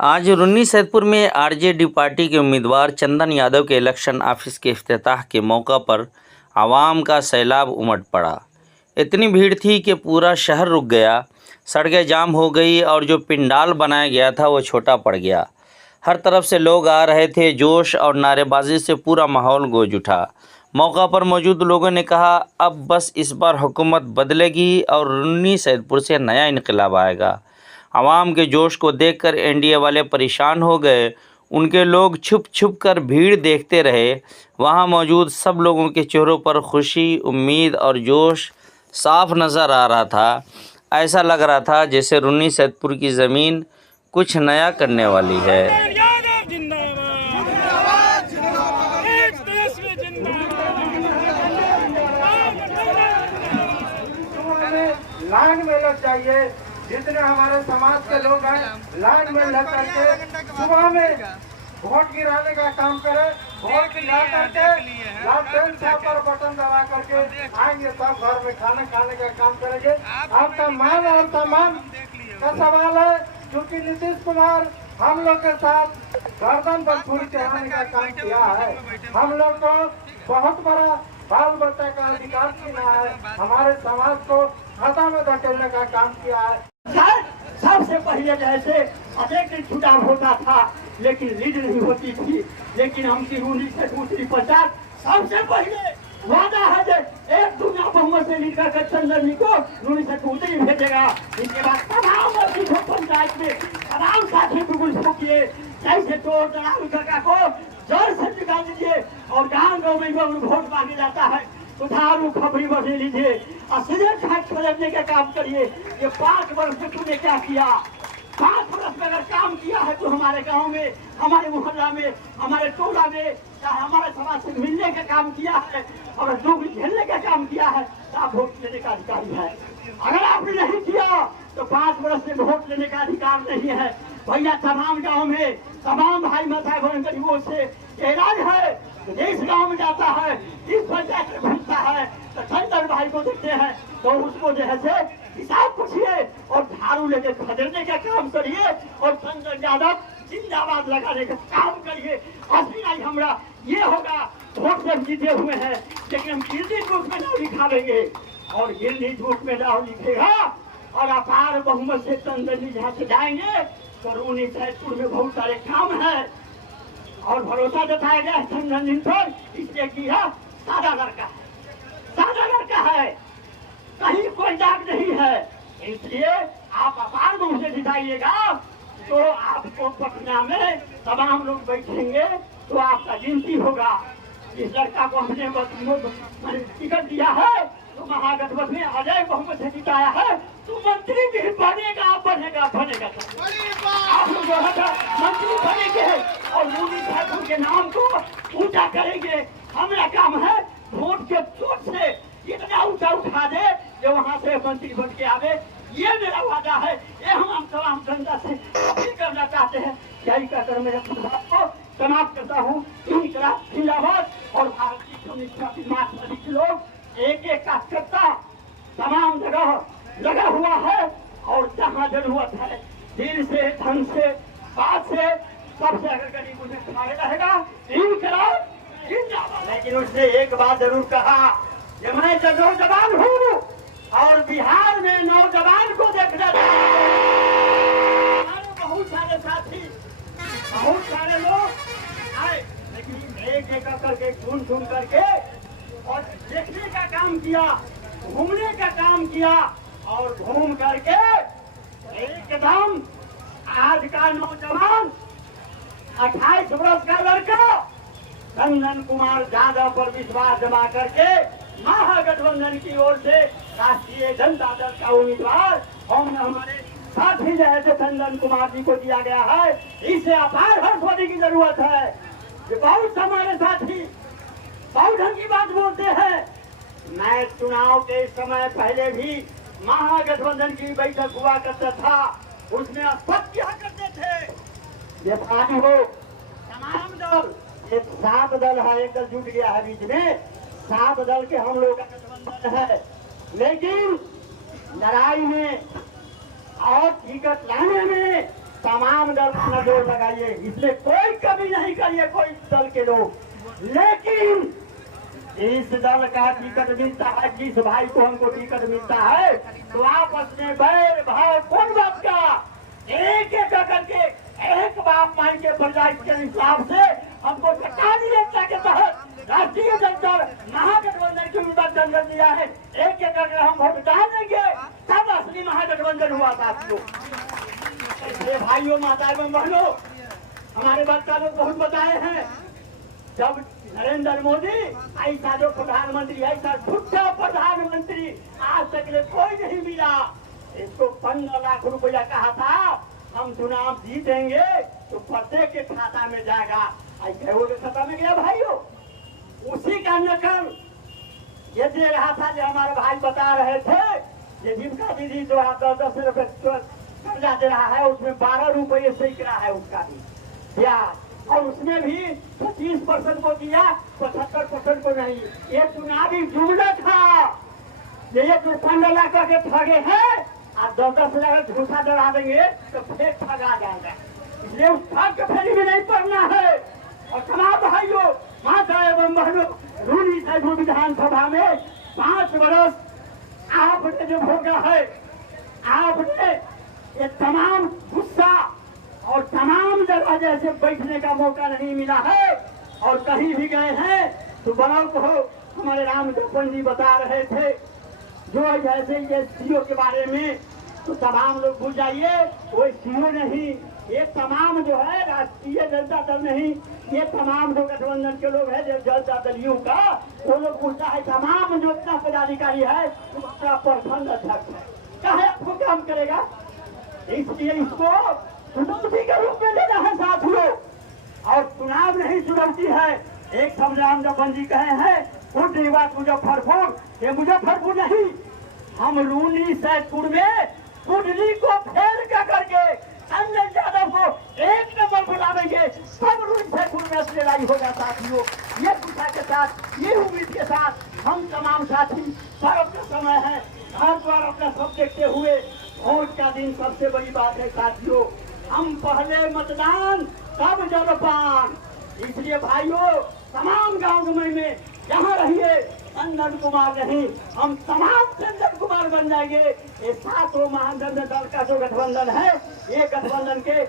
आज रुन्नी सैदपुर में RJD party के उम्मीदवार चंदन यादव के इलेक्शन ऑफिस के इफ्तिताह के मौका पर आवाम का सैलाब उमड़ पड़ा। इतनी भीड़ थी कि पूरा शहर रुक गया, सड़कें जाम हो गई और जो पंडाल बनाया गया था वो छोटा पड़ गया। हर तरफ से लोग आ रहे थे। जोश और नारेबाजी से पूरा माहौल गूंज उठा। मौका पर मौजूद लोगों ने कहा, अब बस इस बार हुकूमत बदलेगी और रुन्नी सैदपुर से नया इनकलाब आएगा। आवाम के जोश को देखकर एनडीए वाले परेशान हो गए। उनके लोग छुप छुप कर भीड़ देखते रहे। वहां मौजूद सब लोगों के चेहरों पर खुशी, उम्मीद और जोश साफ नज़र आ रहा था। ऐसा लग रहा था जैसे रुन्नी सैदपुर की ज़मीन कुछ नया करने वाली है। लाइन में लग जाइए, जितने हमारे समाज के लोग हैं लाइन में लग करके सुबह में वोट गिराने का काम करें। वोट गिरा करके लालटेन पर बटन दबा करके आएंगे, सब घर में खाना खाने का काम करेंगे। आपका मान और सम्मान का सवाल है, क्योंकि नीतीश कुमार हम लोग के साथ गर्दन पर छुरी चढ़ाने का काम किया है। हम लोग को बहुत बड़ा बाल बच्चा का अधिकार छीना है, हमारे समाज को खाता में धकेलने का काम किया है। सबसे पहले जैसे अनेक दिन चुनाव होता था लेकिन लीड नहीं होती थी, लेकिन हम रुन्नी से दूसरी पंचायत सबसे पहले वादा है जो एक दुनिया बहुमत से लीड करके चंदन को रुन्नी से दूसरी भेजेगा। इसके बाद तमाम पंचायत में तमाम साथी को किए, जैसे तो काका को जोर से निकाल दीजिए और गाँव में वोट मांगे जाता है तो झाड़ू खबरी बदल लीजिए और सीधे खाट खरीदने का काम करिए। ये 5 वर्ष में तूने क्या किया? 5 वर्ष में अगर काम किया है तो हमारे गांव में, हमारे मोहल्ला में, हमारे टोला में, चाहे हमारे समाज से मिलने का काम किया है और जो भी झेलने का काम किया है तो आप वोट लेने का अधिकारी है। अगर आपने नहीं किया तो 5 वर्ष से वोट लेने का अधिकार नहीं है। भैया तमाम गाँव में तमाम भाई माता बहन गरीबों से ऐलान है, इस गांव में जाता है, इस पंचायत में घूमता है तो चंदन भाई को देखते हैं तो उसको जो है से हिसाब पूछिए और झाड़ू लेके खदेड़ने का काम करिए और चंदन यादव जिंदाबाद लगाने का काम करिए। असली नहीं हमारा ये होगा, वोट से जीते हुए हैं लेकिन हम गिरनी झूठ में नाम लिखावेंगे और गिरनी झूठ में नाम लिखेगा और अपार बहुमत से चंदन जी जहाँ से जाएंगे तो रुन्नी सैदपुर में बहुत सारे काम है और भरोसा जताया गया चंदन जी पर, इसलिए किया सादा लड़का है, कहीं कोई दाग नहीं है। इसलिए आप अपार बहुमत से जिताइएगा तो आपको पटना में तमाम लोग बैठेंगे तो आपका गिनती होगा। इस लड़का को हमने टिकट दिया है तो महागठबंधन में अजय बहुमत से जिताया है तो मंत्री भी बनेगा। आप लोग मंत्री बनेंगे और मोदी साहब के नाम को ऊंचा करेंगे। हमारा काम है वोट के चोट से इतना ऊंचा उठा दे जो वहाँ से मंत्री बन के आवे। ये मेरा वादा है, ये हम तमाम जनता से अपील करना चाहते हैं। यही कहकर मेरे प्रस्ताव को समाप्त करता हूँ। जिंदाबाद और भारतीय कम्युनिस्ट पार्टी मार्क्सवादी के लोग एक कार्यकर्ता तमाम जगह लगा हुआ है और जहाँ जरूरत है दिल से, धन से, बात से, सबसे अगर गरीब उन्हें खड़े रहेगा जिंदाबाद। लेकिन उसने एक बात जरूर कहा कि मैं जब नौजवान हूँ और बिहार में नौजवान को देखना बहुत सारे साथी, बहुत सारे लोग आए लेकिन एक करके सुन करके और देखने का काम किया, घूमने का काम किया और घूम करके एकदम आज का नौजवान 28 वर्ष का लड़का चंदन कुमार यादव पर विश्वास जमा करके महागठबंधन की ओर से राष्ट्रीय जनता दल का उम्मीदवार हमारे साथी जो है चंदन कुमार जी को दिया गया है। इसे अपार हर्ष होने की जरूरत है। ये बहुत हमारे साथी बहुत ढंग की बात बोलते हैं। मैं चुनाव के समय पहले भी महागठबंधन की बैठक हुआ करता था, उसमें स्पष्ट किया करते थे ये पार्टी हो तमाम दल, एक 7 दल है, एक दल जुट गया है बीच में, 7 दल के हम लोग का गठबंधन है। लेकिन लड़ाई में और टिकट लाने में तमाम दल अपना जोर लगाइए, इसमें कोई कमी नहीं करिए कोई दल के लोग, लेकिन इस दल का टिकट मिलता है, जिस भाई को हमको टिकट मिलता है, तो आपस में बैर भाव कौन बात का, एक एक करके एक बाप माई के प्रजाति के हिसाब से हमको सरकारी योजना के तहत राष्ट्रीय जनता महागठबंधन की उम्मीदवार जन दिया है, एक एक करके हम वोट डालेंगे, तब असली महागठबंधन हुआ साथियों। इसलिए भाइयों माताओं बहनों, हमारे वक्ता लोग बहुत बताए हैं, जब नरेंद्र मोदी ऐसा जो प्रधानमंत्री, ऐसा झूठा प्रधानमंत्री आज तक ले कोई नहीं मिला, इसको 15 लाख रुपया कहा था हम चुनाव जीतेंगे तो प्रत्येक के खाता में जाएगा, ऐसे वो खाता में गया भाइयों। उसी का नकल ये दे रहा था जो हमारे भाई बता रहे थे, ये जिनका दीदी जो 10 रुपए कर्जा दे रहा है, उसमें 12 रुपये सही रहा है उसका भी ब्याज, और उसमें भी 25% को दिया, 75% को नहीं। ये चुनावी जुमला था, ये 15 लाख के ठगे हैं, आप 10 लाख घूसा डरा देंगे तो फिर ठगा जाएगा, इसलिए उस ठग के फेरी में नहीं पड़ना है। और तमाम भाइयों माता एवं बहनों, रूनी सैदपुर विधानसभा में 5 वर्ष आपने जो भोगा है, आपने ये तमाम गुस्सा और तमाम जगह जैसे बैठने का मौका नहीं मिला है, और कहीं भी गए हैं तो ब्लॉक हो, हमारे राम गोपन जी बता रहे थे जो जैसे ये सीओ के बारे में, तो तमाम लोग भूल जाइए, कोई सीओ नहीं, ये तमाम जो है राष्ट्रीय जनता दल नहीं, ये तमाम जो गठबंधन के लोग हैं, जो जनता दलियों का, वो लोग पूछता है तमाम जो इतना पदाधिकारी है उसका प्रखंड अध्यक्ष है, कहा आपको काम करेगा, इसलिए इसको चुनौती के रूप में लेना है साथियों। और चुनाव नहीं चुनौती है, एक शब्द राम गोपन जी कहे हैं, कुंडली बात मुजफ्फरपुर, ये मुजफ्फरपुर नहीं, हम रूनी सैदपुर में कुंडली को फेल करके संजय यादव को 1 नंबर बुलावेंगे, सब रूनी सैदपुर में असली लड़ाई होगा साथियों। ये खुशा के साथ, ये उम्मीद के साथ हम तमाम साथी, पर्व का समय है, घर द्वार अपना सब देखते हुए, वोट का दिन सबसे बड़ी बात है साथियों, हम पहले मतदान तब जलपान, इसलिए भाइयों तमाम गांव में जहाँ रहिए चंदन कुमार नहीं, हम तमाम चंदन कुमार बन जाएंगे। ये 7 महागठबंधन दल का जो गठबंधन है, ये गठबंधन के